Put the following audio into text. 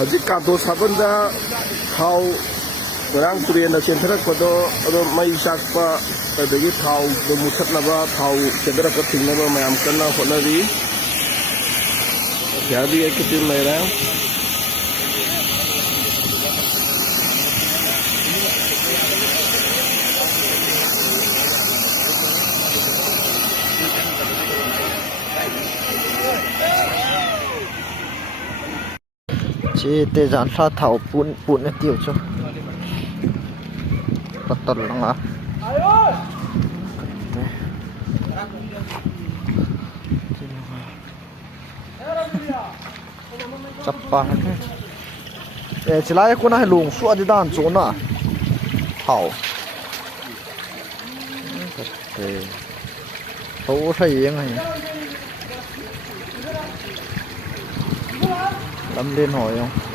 Adik kantor saban dah kau orang Korea nak cendera kodo atau mai sakpa adagi kau bermusat naba kau cendera keting naba mayam kena hona di jadi ekitin merah chị tê giản sa thảo bún bún nó tiêu cho bắt tật lắm à chắp ba thế chỉ lại con này lùng suốt đi đàn chỗ nè thảo thế thấu thấy gì này lâm lên hỏi không